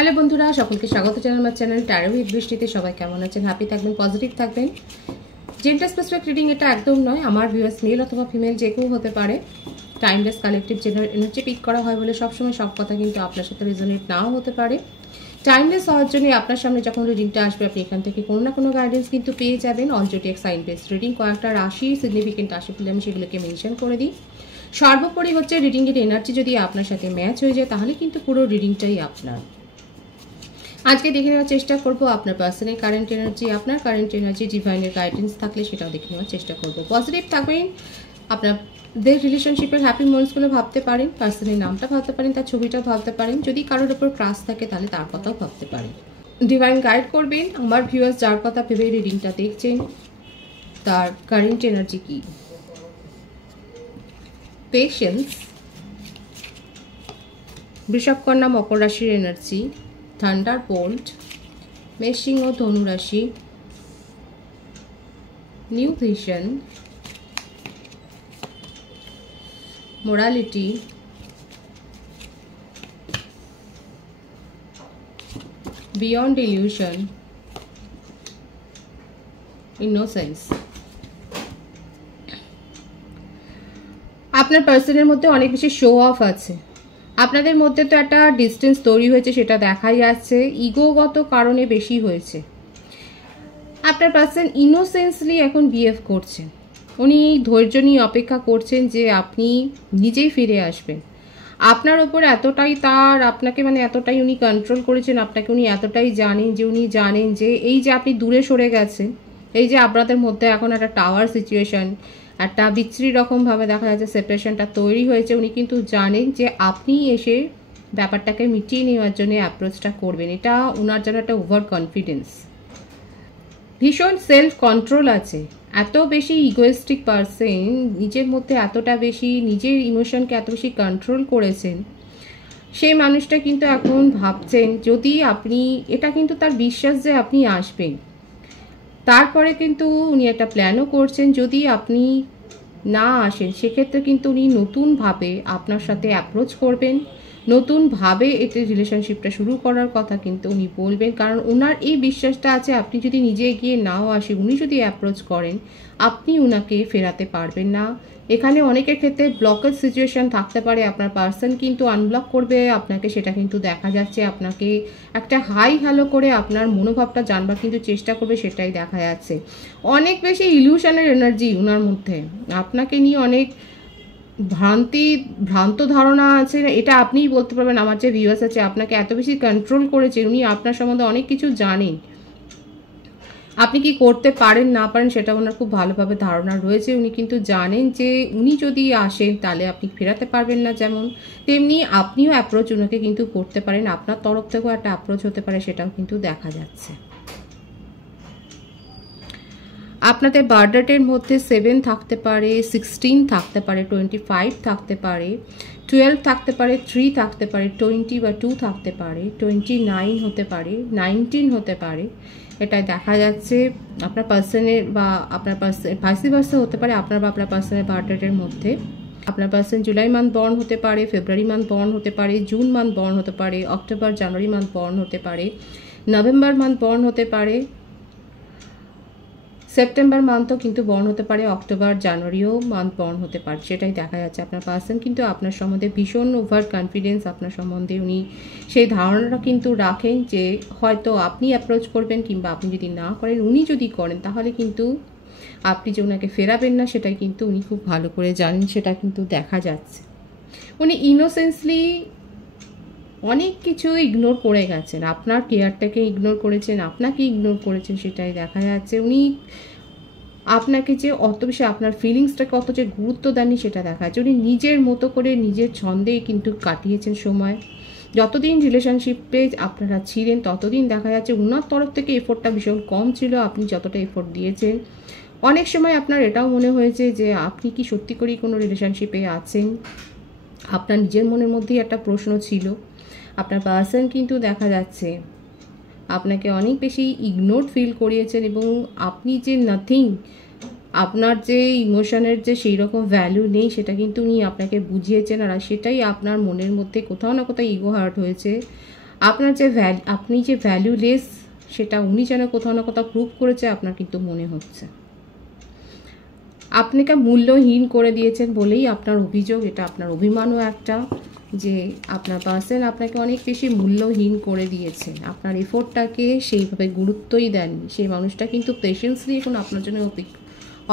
Hello বন্ধুরা, সকলকে স্বাগত জানাই আমার চ্যানেল ট্যারো উইথ বৃষ্টিতে। সবাই কেমন আছেন? হ্যাপি থাকবেন, পজিটিভ থাকবেন। জেন্ডার স্পেসিফিক রিডিং এটা একদম নয়। আমার ভিউয়ার্স মেল অথবা ফিমেল যে কেউ হতে পারে। Timeless collective gender energy pick করা হয় বলে সবসময় সব কথা কিন্তু আপনার সাথে রেজোনেট নাও হতে পারে। টাইমলেস হওয়ার জন্য আপনার সামনে যখন রিডিংটা আসবে আপনি এখান থেকে কোনো না কোনো গাইডেন্স কিন্তু পেয়ে যাবেন। All zodiac sign base reading, কয়েকটা রাশি সিগনিফিকেন্ট রাশি পেলে আমি সেগুলোকে মেনশন করে দিই। সর্বোপরি হচ্ছে রিডিংয়ের এনার্জি যদি আপনার সাথে ম্যাচ হয়ে যায় তাহলে কিন্তু পুরো রিডিংটাই আপনার। আজকে দেখে নেওয়ার চেষ্টা করব আপনার পার্সনের কারেন্ট এনার্জি, আপনার কারেন্ট এনার্জি ডিভাইনের গাইডেন্স থাকলে সেটাও দেখে নেওয়ার চেষ্টা করব। পজিটিভ থাকবেন, আপনাদের রিলেশনশিপের হ্যাপি মোমেন্টসগুলো ভাবতে পারেন, পার্সনের নামটা ভাবতে পারেন, তার ছবিটা ভাবতে পারেন। যদি কারোর উপর ক্রাশ থাকে তাহলে তার কথাও ভাবতে পারেন। ডিভাইন গাইড করবেন আমার ভিউয়ার্স যার কথা ভেবে রিডিংটা দেখছেন তার কারেন্ট এনার্জি কি। পেশেন্স, বৃষভ কন্যা মকর রাশির এনার্জি, থান্ডারবোল্ট, মেষিং ও ধনু রাশি, new vision, morality, beyond illusion, innocence. আপনার পার্সনের মধ্যে অনেক বেশি শো অফ আছে। আপনাদের মধ্যে তো একটা ডিস্টেন্স তৈরি হয়েছে, সেটা দেখাই যাচ্ছে। ইগোগত কারণে বেশি হয়েছে। আপনার পার্সন ইনোসেন্সলি এখন বিহেভ করছেন। উনি ধৈর্য নিয়ে অপেক্ষা করছেন যে আপনি নিজেই ফিরে আসবেন। আপনার ওপর এতটাই আপনাকে এতটাই উনি কন্ট্রোল করেছেন, আপনাকে উনি এতটাই জানেন যে উনি জানেন যে এই যে আপনি দূরে সরে গেছেন, এই যে আপনাদের মধ্যে এখন একটা টাওয়ার সিচুয়েশন, একটা বিচ্ছিরি রকমভাবে দেখা যাচ্ছে সেপারেশনটা তৈরি হয়েছে। উনি কিন্তু জানেন যে আপনি এসে ব্যাপারটাকে মিটিয়ে নেওয়ার জন্য অ্যাপ্রোচটা করবেন। এটা ওনার জন্য একটা ওভার কনফিডেন্স, ভীষণ সেলফ কন্ট্রোল আছে। এত বেশি ইগোয়েস্টিক পারসন, নিজের মধ্যে এতটা বেশি নিজের ইমোশনকে এত বেশি কন্ট্রোল করেছেন। সেই মানুষটা কিন্তু এখন ভাবছেন যদি আপনি, এটা কিন্তু তার বিশ্বাস যে আপনি আসবেন। তারপরে কিন্তু উনি একটা প্ল্যানও করছেন যদি আপনি না আসেন সেক্ষেত্রে কিন্তু উনি নতুনভাবে আপনার সাথে অ্যাপ্রোচ করবেন, নতুনভাবে এতে রিলেশনশিপটা শুরু করার কথা কিন্তু উনি বলবেন। কারণ ওনার এই বিশ্বাসটা আছে আপনি যদি নিজে গিয়ে নাও আসে, উনি যদি অ্যাপ্রোচ করেন আপনি উনাকে ফেরাতে পারবেন না। এখানে অনেকের ক্ষেত্রে ব্লকেজ সিচুয়েশন থাকতে পারে, আপনার পার্সন কিন্তু আনব্লক করবে আপনাকে, সেটা কিন্তু দেখা যাচ্ছে। আপনাকে একটা হাই হ্যালো করে আপনার মনোভাবটা জানবার কিন্তু চেষ্টা করবে, সেটাই দেখা যাচ্ছে। অনেক বেশি ইলিউশনের এনার্জি ওনার মধ্যে, আপনাকে নিয়ে অনেক ভ্রান্ত ধারণা আছে। এটা আপনিই বলতে পারবেন। আমার যে ভিউয়ার্স আছে আপনাকে এত বেশি কন্ট্রোল করেছে, উনি আপনার সম্বন্ধে অনেক কিছু জানেন। আপনি কি করতে পারেন না পারেন সেটা ওনার খুব ভালোভাবে ধারণা রয়েছে। উনি কিন্তু জানেন যে উনি যদি আসেন তাহলে আপনি ফেরাতে পারবেন না, যেমন তেমনি আপনিও অ্যাপ্রোচ ওনাকে কিন্তু করতে পারেন। আপনার তরফ থেকেও একটা অ্যাপ্রোচ হতে পারে, সেটাও কিন্তু দেখা যাচ্ছে। আপনাদের বার্থডেটের মধ্যে 7 থাকতে পারে, 16 থাকতে পারে, 25 থাকতে পারে, 12 থাকতে পারে, 3 থাকতে পারে, 20 বা 2 থাকতে পারে, 29 হতে পারে, 19 হতে পারে। এটাই দেখা যাচ্ছে। আপনার পার্সনের বা আপনার পার্সন ভাইসি ভার্সা হতে পারে আপনার বা আপনার পার্সনের বার্থডেটের মধ্যে। আপনার পার্সন জুলাই মান্থ বর্ন হতে পারে, ফেব্রুয়ারি মান্থ বর্ন হতে পারে, জুন মান্থ বর্ন হতে পারে, অক্টোবর জানুয়ারি মান্থ বর্ন হতে পারে, নভেম্বর মান্থ বর্ন হতে পারে, সেপ্টেম্বর মান্থও কিন্তু বর্ন হতে পারে, অক্টোবর জানুয়ারিও মান্থ বর্ন হতে পারে। সেটাই দেখা যাচ্ছে। আপনার পার্সন কিন্তু আপনার সম্বন্ধে ভীষণ ওভার কনফিডেন্স, আপনার সম্বন্ধে উনি সেই ধারণাটা কিন্তু রাখেন যে হয়তো আপনি অ্যাপ্রোচ করবেন কিংবা আপনি যদি না করেন, উনি যদি করেন তাহলে কিন্তু আপনি যে ওনাকে ফেরাবেন না সেটাই কিন্তু উনি খুব ভালো করে জানেন, সেটা কিন্তু দেখা যাচ্ছে। উনি ইনোসেন্সলি অনেক কিছু ইগনোর করে গেছেন, আপনার কেয়ারটাকে ইগনোর করেছেন, আপনাকে ইগনোর করেছেন, সেটাই দেখা যাচ্ছে। উনি আপনাকে যে অত বেশি আপনার ফিলিংসটাকে অত যে গুরুত্ব দেননি সেটা দেখা যাচ্ছে। উনি নিজের মতো করে নিজের ছন্দেই কিন্তু কাটিয়েছেন সময়। যতদিন রিলেশনশিপে আপনারা ছিলেন ততদিন দেখা যাচ্ছে ওনার তরফ থেকে এফোর্টটা ভীষণ কম ছিল, আপনি যতটা এফোর্ট দিয়েছেন। অনেক সময় আপনার এটাও মনে হয়েছে যে আপনি কি সত্যি করেই কোনো রিলেশনশিপে আছেন। আপনার নিজের মনের মধ্যেই একটা প্রশ্ন ছিল। আপনার পার্সন কিন্তু দেখা যাচ্ছে আপনাকে অনেক বেশি ইগনোরড ফিল করিয়েছেন এবং আপনি যে নাথিং, আপনার যে ইমোশনের যে সেই রকম ভ্যালু নেই সেটা কিন্তু উনি আপনাকে বুঝিয়েছেন। আর সেটাই আপনার মনের মধ্যে কোথাও না কোথাও ইগো হার্ট হয়েছে। আপনি যে ভ্যালুলেস সেটা উনি যেন কোথাও না কোথাও প্রুভ করেছে আপনার কিন্তু মনে হচ্ছে। আপনাকে মূল্যহীন করে দিয়েছেন বলেই আপনার অভিযোগ, এটা আপনার অভিমানও একটা, যে আপনার পার্সন আপনাকে অনেক বেশি মূল্যহীন করে দিয়েছে, আপনার এফোর্টটাকে সেইভাবে গুরুত্বই দেননি। সেই মানুষটা কিন্তু পেশেন্সলি এখন আপনার জন্য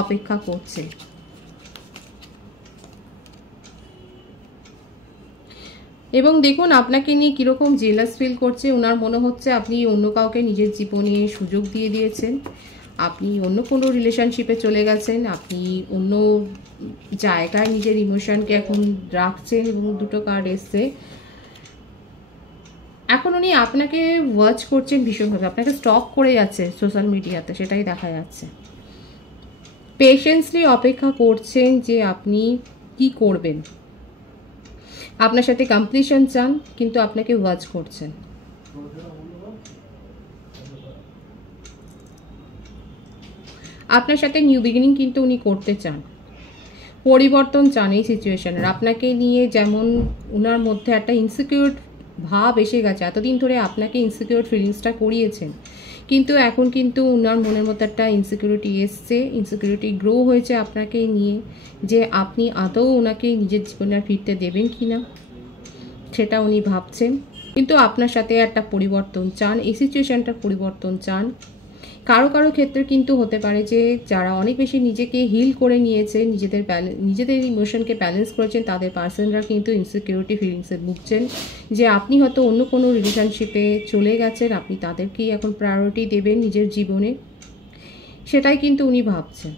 অপেক্ষা করছে। এবং দেখুন আপনাকে নিয়ে কীরকম জেলাস ফিল করছে। ওনার মনে হচ্ছে আপনি অন্য কাউকে নিজের জীবনে সুযোগ দিয়ে দিয়েছেন, আপনি অন্য কোনো রিলেশনশিপে চলে গেছেন, আপনি অন্য জায়গায় নিজের ইমোশনকে এখন রাখছেন। এবং দুটো কার্ড এসছে, এখন উনি আপনাকে ওয়াচ করছেন ভীষণভাবে, আপনাকে স্টক করে যাচ্ছে সোশ্যাল মিডিয়াতে, সেটাই দেখা যাচ্ছে। পেশেন্সলি অপেক্ষা করছেন যে আপনি কি করবেন, আপনার সাথে কমপ্লিশন চান, কিন্তু আপনাকে ওয়াচ করছেন। আপনার সাথে নিউ বিগিনিং কিন্তু উনি করতে চান, পরিবর্তন চান এই সিচুয়েশনের। আপনাকে নিয়ে যেমন ওনার মধ্যে একটা ইনসিকিউর ভাব এসে গেছে, এতদিন ধরে আপনাকে ইনসিকিউর ফিলিংসটা করিয়েছেন, কিন্তু এখন কিন্তু ওনার মনের মধ্যে একটা ইনসিকিউরিটি এসছে, ইনসিকিউরিটি গ্রো হয়েছে আপনাকে নিয়ে, যে আপনি আদৌ ওনাকে নিজের জীবনে আর ফিরতে দেবেন কি না সেটা উনি ভাবছেন। কিন্তু আপনার সাথে একটা পরিবর্তন চান, এই সিচুয়েশনটার পরিবর্তন চান। কারো কারো ক্ষেত্রে কিন্তু হতে পারে যে যারা অনেক বেশি নিজেকে হিল করে নিয়েছে, নিজেদের ইমোশনকে ব্যালেন্স করেছেন, তাদের পার্সনরা কিন্তু ইনসিকিউরিটি ফিলিংসে ভুগছেন, যে আপনি হয়তো অন্য কোনো রিলেশনশিপে চলে গেছেন, আপনি তাদেরকেই এখন প্রায়োরিটি দেবেন নিজের জীবনে, সেটাই কিন্তু উনি ভাবছেন।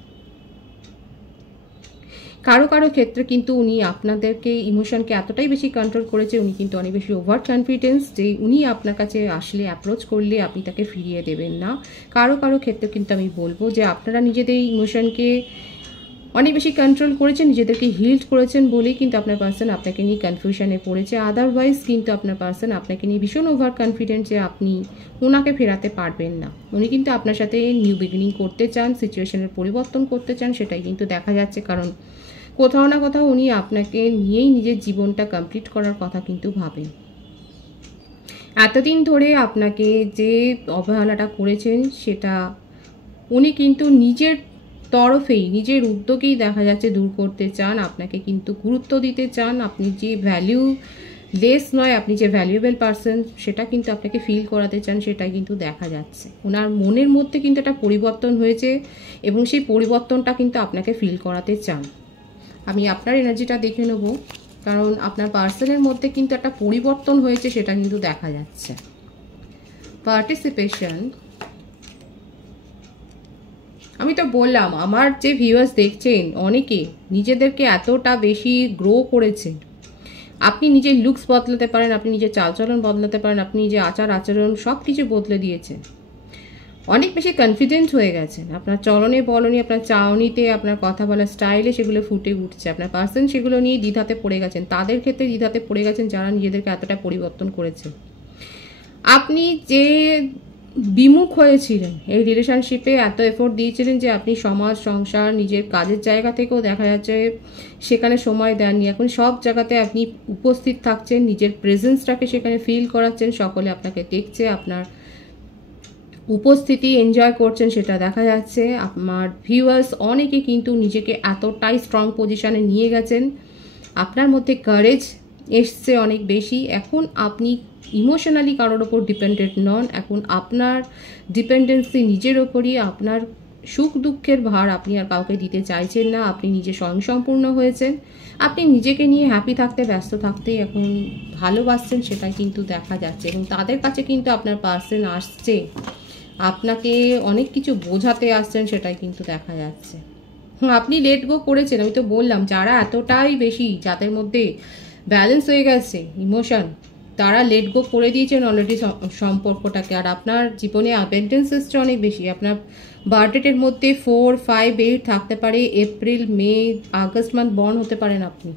কারো কারো ক্ষেত্রে কিন্তু উনি আপনাদেরকে ইমোশনকে এতটাই বেশি কন্ট্রোল করেছে, উনি কিন্তু অনেক বেশি ওভার কনফিডেন্স, যে উনি আপনার কাছে আসলে অ্যাপ্রোচ করলে আপনি তাকে ফিরিয়ে দেবেন না। কারো কারো ক্ষেত্রে কিন্তু আমি বলবো যে আপনারা নিজেদের ইমোশনকে অনেক বেশি কন্ট্রোল করেছেন, নিজেদেরকে হিল্ড করেছেন বলেই কিন্তু আপনার পার্সন আপনাকে নিয়ে কনফিউশনে পড়েছে। আদারওয়াইজ কিন্তু আপনার পার্সন আপনাকে নিয়ে ভীষণ ওভার কনফিডেন্ট যে আপনি ওনাকে ফেরাতে পারবেন না। উনি কিন্তু আপনার সাথে নিউ বিগিনিং করতে চান, সিচুয়েশনের পরিবর্তন করতে চান, সেটাই কিন্তু দেখা যাচ্ছে। কারণ কোথাও না কোথাও উনি আপনাকে নিয়েই নিজের জীবনটা কমপ্লিট করার কথা কিন্তু ভাবেন। এতদিন ধরে আপনাকে যে অবহেলাটা করেছেন সেটা উনি কিন্তু নিজের তরফেই, নিজের উদ্যোগেই দেখা যাচ্ছে দূর করতে চান, আপনাকে কিন্তু গুরুত্ব দিতে চান। আপনি যে ভ্যালুলেস নয়, আপনি যে ভ্যালুয়েবল পারসন সেটা কিন্তু আপনাকে ফিল করাতে চান, সেটাই কিন্তু দেখা যাচ্ছে। ওনার মনের মধ্যে কিন্তু একটা পরিবর্তন হয়েছে এবং সেই পরিবর্তনটা কিন্তু আপনাকে ফিল করাতে চান। আমি আপনার এনার্জিটা দেখে নেব, কারণ আপনার পার্সনের মধ্যে কিন্তু একটা পরিবর্তন হয়েছে, সেটা কিন্তু দেখা যাচ্ছে। পার্টিসিপেশন, আমি তো বললাম আমার যে ভিউয়ার্স দেখছেন অনেকে নিজেদেরকে এতটা বেশি গ্রো করেছেন। আপনি নিজের লুকস বদলাতে পারেন, আপনি নিজের চালচলন বদলাতে পারেন, আপনি নিজের আচার আচরণ সব কিছু বদলে দিয়েছেন। অনেক বেশি কনফিডেন্ট হয়ে গেছেন, আপনার চলনে বলনে, আপনার চাউনিতে, আপনার কথা বলার স্টাইলে সেগুলো ফুটে উঠছে। আপনার পার্সন সেগুলো নিয়ে দ্বিধাতে পড়ে গেছেন, তাদের ক্ষেত্রে দ্বিধাতে পড়ে গেছেন যারা নিজেদেরকে এতটা পরিবর্তন করেছে। আপনি যে বিমুখ হয়েছিলেন এই রিলেশনশিপে, এত এফোর্ট দিয়েছিলেন যে আপনি সমাজ, সংসার, নিজের কাজের জায়গা থেকেও দেখা যাচ্ছে সেখানে সময় দেননি। এখন সব জায়গাতে আপনি উপস্থিত থাকছেন, নিজের প্রেজেন্সটাকে সেখানে ফিল করাচ্ছেন, সকলে আপনাকে দেখছে, আপনার উপস্থিতি এনজয় করছেন, সেটা দেখা যাচ্ছে। আপনার ভিউয়ার্স অনেকে কিন্তু নিজেকে এতটাই স্ট্রং পজিশনে নিয়ে গেছেন, আপনার মধ্যে কারেজ এসছে অনেক বেশি। এখন আপনি ইমোশনালি কারোর ওপর ডিপেন্ডেন্ট নন, এখন আপনার ডিপেন্ডেন্সি নিজের ওপরই। আপনার সুখ দুঃখের ভার আপনি আর কাউকে দিতে চাইছেন না, আপনি নিজে স্বয়ংসম্পূর্ণ হয়েছেন, আপনি নিজেকে নিয়ে হ্যাপি থাকতে, ব্যস্ত থাকতেই এখন ভালোবাসছেন, সেটাই কিন্তু দেখা যাচ্ছে। এবং তাদের কাছে কিন্তু আপনার পার্সন আসছে, আপনাকে অনেক কিছু বোঝাতে আসছেন, সেটাই কিন্তু দেখা যাচ্ছে। আপনি লেট গো করেছেন, আমি তো বললাম যারা এতটাই বেশি, যাদের মধ্যে ব্যালেন্স হয়ে গেছে ইমোশন, তারা লেট গো করে দিয়েছেন অলরেডি সম্পর্কটাকে। আর আপনার জীবনে অ্যাবেন্ডেন্স এসছে অনেক বেশি। আপনার বার্থডেটের মধ্যে 4, 5, 8 থাকতে পারে, এপ্রিল, মে, আগস্ট মান্থ বর্ন হতে পারেন আপনি।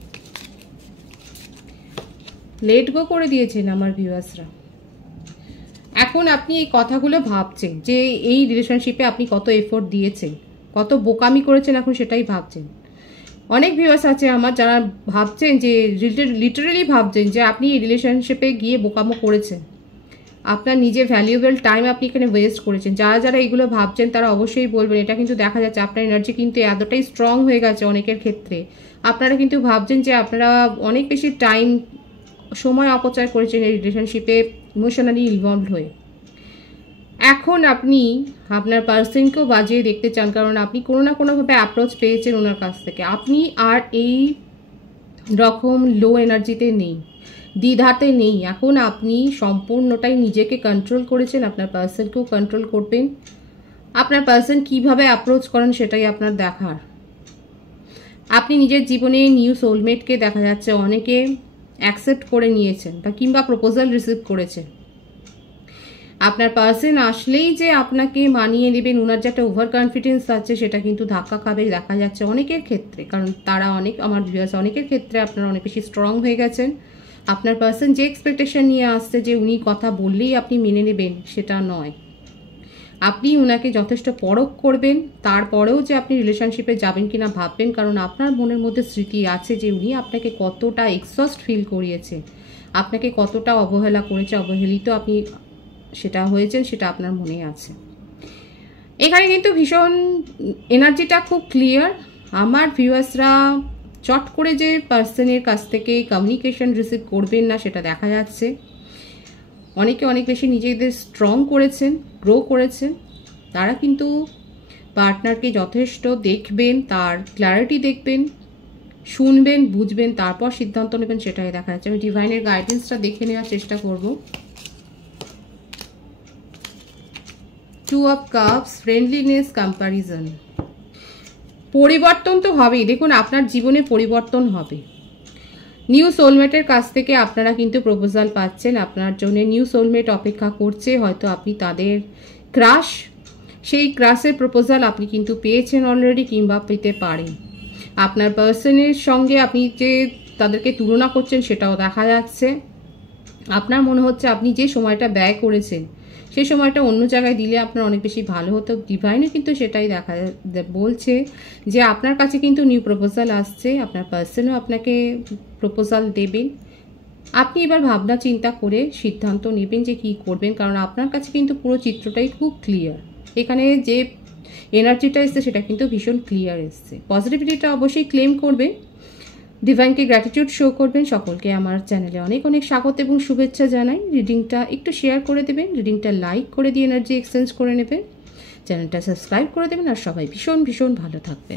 লেট গো করে দিয়েছেন আমার ভিউয়ার্সরা। এখন আপনি এই কথাগুলো ভাবছেন যে এই রিলেশনশিপে আপনি কত এফোর্ট দিয়েছেন, কত বোকামি করেছেন, এখন সেটাই ভাবছেন। অনেক ভিউয়ার্স আছে আমার যারা ভাবছেন যে লিটারালি ভাবছেন যে আপনি এই রিলেশনশিপে গিয়ে বোকামো করেছেন, আপনার নিজের ভ্যালুয়েবল টাইম আপনি এখানে ওয়েস্ট করেছেন। যারা যারা এগুলো ভাবছেন তারা অবশ্যই বলবেন। এটা কিন্তু দেখা যাচ্ছে আপনার এনার্জি কিন্তু এতটাই স্ট্রং হয়ে গেছে অনেকের ক্ষেত্রে। আপনারা কিন্তু ভাবছেন যে আপনারা অনেক বেশি সময় অপচয় করেছেন এই রিলেশনশিপে ইমোশনালি ইনভলভড হয়ে। এখন আপনি আপনার পার্সনকেও বাজিয়ে দেখতে চান, কারণ আপনি কোনো না কোনোভাবে অ্যাপ্রোচ পেয়েছেন ওনার কাছ থেকে। আপনি আর এই রকম লো এনার্জিতে নেই, দ্বিধাতে নেই। এখন আপনি সম্পূর্ণটাই নিজেকে কন্ট্রোল করেছেন, আপনার পার্সনকেও কন্ট্রোল করবেন। আপনার পার্সন কিভাবে অ্যাপ্রোচ করেন সেটাই আপনার দেখার। আপনি নিজের জীবনে নিউ সোলমেটকে দেখা যাচ্ছে অনেকে অ্যাকসেপ্ট করে নিয়েছেন বা কিংবা প্রপোজাল রিসিভ করেছেন। আপনার পার্সন আসলেই যে আপনাকে মানিয়ে নেবেন, ওনার যে একটা ওভার কনফিডেন্স আছে সেটা কিন্তু ধাক্কা খাবে দেখা যাচ্ছে অনেকের ক্ষেত্রে। কারণ তারা আমার ভিউয়ার্স অনেকের ক্ষেত্রে আপনারা অনেক বেশি স্ট্রং হয়ে গেছেন। আপনার পার্সন যে এক্সপেকটেশন নিয়ে আসছে যে উনি কথা বললেই আপনি মেনে নেবেন, সেটা নয়। আপনি ওনাকে যথেষ্ট পরখ করবেন, তারপরেও যে আপনি রিলেশনশিপে যাবেন কিনা ভাববেন। কারণ আপনার মনের মধ্যে স্মৃতি আছে যে উনি আপনাকে কতটা এক্সস্ট ফিল করিয়েছে, আপনাকে কতটা অবহেলা করেছে, অবহেলিত আপনি সেটা হয়েছেন, সেটা আপনার মনে আছে। এখানে কিন্তু ভীষণ এনার্জিটা খুব ক্লিয়ার। আমার ভিউয়ার্সরা চট করে যে পার্সনের কাছ থেকে কমিউনিকেশন রিসিভ করবেন না সেটা দেখা যাচ্ছে। অনেকে অনেক বেশি নিজেদের স্ট্রং করেছেন, গ্রো করেছেন। তারা কিন্তু পার্টনারকে যথেষ্ট দেখবেন, তার ক্ল্যারিটি দেখবেন, শুনবেন, বুঝবেন, তারপর সিদ্ধান্ত নেবেন, সেটাই দেখা যাচ্ছে। আমি ডিভাইনের গাইডেন্সটা দেখে নেওয়ার চেষ্টা করব। 2 of Cups, ফ্রেন্ডলিনেস, কম্প্যারিজন। পরিবর্তন তো হবেই। দেখুন আপনার জীবনে পরিবর্তন হবে। নিউ সোলমেটের কাছ থেকে আপনারা কিন্তু প্রপোজাল পাচ্ছেন। আপনার জন্য নিউ সোলমেট অপেক্ষা করছে। হয়তো আপনি তাদের ক্রাশ, সেই ক্রাশের প্রপোজাল আপনি কিন্তু পেয়েছেন অলরেডি কিংবা পেতে পারেন। আপনার পার্সনের সঙ্গে আপনি যে তাদেরকে তুলনা করছেন সেটাও দেখা যাচ্ছে। আপনার মনে হচ্ছে আপনি যে সময়টা ব্যয় করেছেন সেই সময়টা অন্য জায়গায় দিলে আপনার অনেক বেশি ভালো হতো। ডিভাইনে কিন্তু সেটাই বলছে যে আপনার কাছে কিন্তু নিউ প্রপোজাল আসছে, আপনার পার্সনও আপনাকে প্রপোজাল দেবেন। আপনি এবার ভাবনা চিন্তা করে সিদ্ধান্ত নেবেন যে কি করবেন, কারণ আপনার কাছে কিন্তু পুরো চিত্রটাই খুব ক্লিয়ার। এখানে যে এনার্জিটা এসছে সেটা কিন্তু ভীষণ ক্লিয়ার এসছে। পজিটিভিটিটা অবশ্যই ক্লেম করবেন, ডিভাইনকে গ্র্যাটিটিউড শো করবেন। সকলকে আমার চ্যানেলে অনেক অনেক স্বাগত এবং শুভেচ্ছা জানাই। রিডিংটা একটু শেয়ার করে দেবেন, রিডিংটা লাইক করে দিয়ে এনার্জি এক্সচেঞ্জ করে নেবেন, চ্যানেলটা সাবস্ক্রাইব করে দেবেন। আর সবাই ভীষণ ভীষণ ভালো থাকবেন।